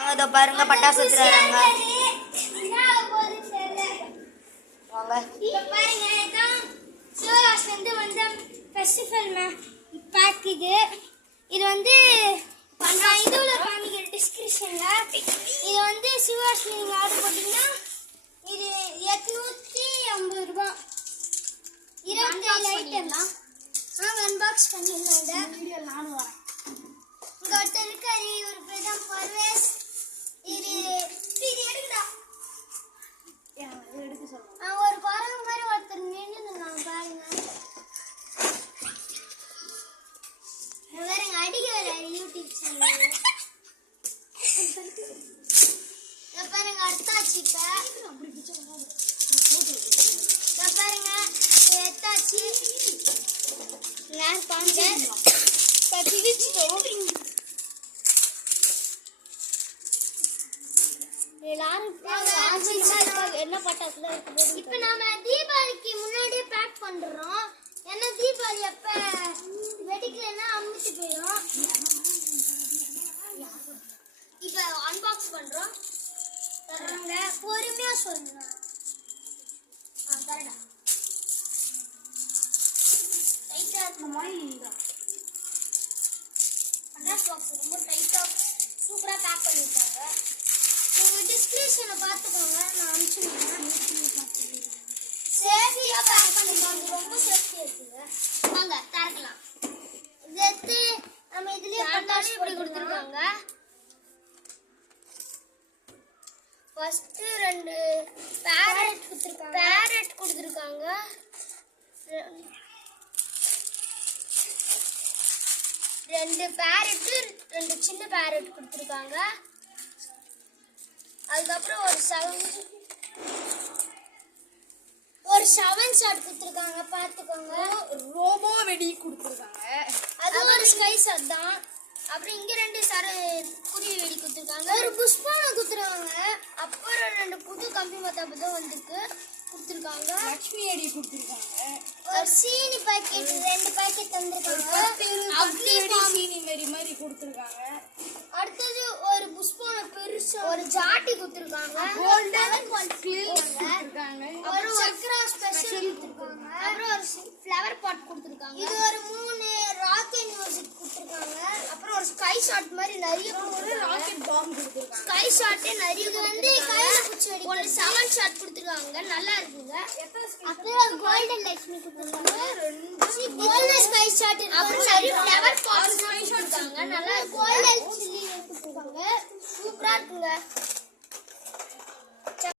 அங்க இதோ பாருங்க பட்டாசு வச்சிருக்காங்க. வாங்க. இப்ப பாருங்க இதான் சிவகாசி வந்து ஃபெஸ்டிவல் பேக் இது. இது வந்து நான் இதுல காமிக்கிற டிஸ்கிரிப்ஷன்ல. இது வந்து சிவகாசி நீங்க ஆர்டர் போட்டீங்கன்னா இது 850 ரூபாய். 27 ஐட்டம்லாம் அன்பாக்ஸ் பண்ணிடலாம். இதை வீடியோ நானும் வரேன். இங்க ஒருத்தர் இருக்காரு, இவர் பேர் தான் பர்வேஸ். இது எடுக்குதா எடுக்க சொல்லுங்க. ஒரு குரங்கு மாதிரி ஒருத்தர் நின்று நான் பாருங்க. வேறங்க அடிக்க வர யூடியூப் சேனல் பாருங்க. அடுத்தாச்சு இப்ப பாருங்க எத்தாச்சு பாருங்க பிரிச்சுட்டோம். என்ன பட்டாசுல இப்ப நாம தீபாவளிக்கு முன்னாடியே பேக் பண்றோம். ஏன்னா தீபாவளி அப்ப வெடிக்கலன்னா அமுச்சு போயிடும். இப்ப அன்பாக்ஸ் பண்றோம். தர்றாங்க பொறுமையா சொல்லுங்க. தரடா டைட்டா இருக்க மாதிரி பட்டாசு பாக்ஸ் ரொம்ப டைட்டா சூப்பரா பேக் பண்ணிருக்காங்க. உங்க டிஸ்கிரிப்ஷனை பார்த்துக்கோங்க, நான் அனுப்பிச்சுடுறேன். சேஃப்டியா பேக் பண்ணிருக்காங்க, ரொம்ப சேஃப்டியா இருக்குங்க. வாங்க திறக்கலாம். இது எடுத்து நம்ம இதுலயே பட்டாசு இப்படி கொடுத்துருக்காங்க. ஃபர்ஸ்ட் 2 பேரட் கொடுத்துருக்காங்க. 2 பேரட் 2 சின்ன பேரட் கொடுத்துருக்காங்க. அதுக்கப்புறம் ஒரு 7 ஷாட் கொடுத்துருக்காங்க, பார்த்துக்கோங்க. ரோபோ வெடி கொடுத்துருக்காங்க. அது ஒரு ஸ்கை ஷாட் தான். அப்புறம் இங்க 2 குருவி வெடி கொடுத்துருக்காங்க. ஒரு புஷ்பான கொடுத்துருக்காங்க. அப்புறம் 2 புது கம்பி மத்தாப்பு தான் வந்துருக்கு கொடுத்துருக்காங்க. லட்சுமி வெடி கொடுத்துருக்காங்க. ஒரு சீனி பாக்கெட் 2 பாக்கெட் தந்துருக்காங்க. சீனி மாதிரி கொடுத்துருக்காங்க. அடுத்தது ஒரு புஷ்பான பெருசா ஒரு ஜாட்டி கொடுத்துருக்காங்க. கோல்டன் கொடுத்துருக்காங்க. ஒரு சக்கரா ஸ்பெஷல் கொடுத்துருக்காங்க. அப்புறம் ஒரு ஃப்ளவர் பாட் கொடுத்துருக்காங்க. இது ஒரு 3 ராக்கெட் மியூசிக் கொடுத்துருக்காங்க. அப்புறம் ஒரு ஸ்கை ஷாட் மாதிரி நிறைய ராக்கெட் பாம் கொடுத்துருக்காங்க. ஸ்கை ஷாட்டே நிறைய. இது வந்து கையில குச்சி வெடி ஒரு 7 ஷாட் கொடுத்துருக்காங்க, நல்லா இருக்குங்க. அப்புறம் கோல்டன் லட்சுமி கொடுத்துருக்காங்க. Golden sky shot. அப்புறம் நிறைய ஃப்ளவர் பாட்ஸ் கொடுத்துருக்காங்க, நல்லா இருக்கு. கோல்டன் சில்லி கொடுத்துருக்காங்க, சூப்பரா இருக்குங்க.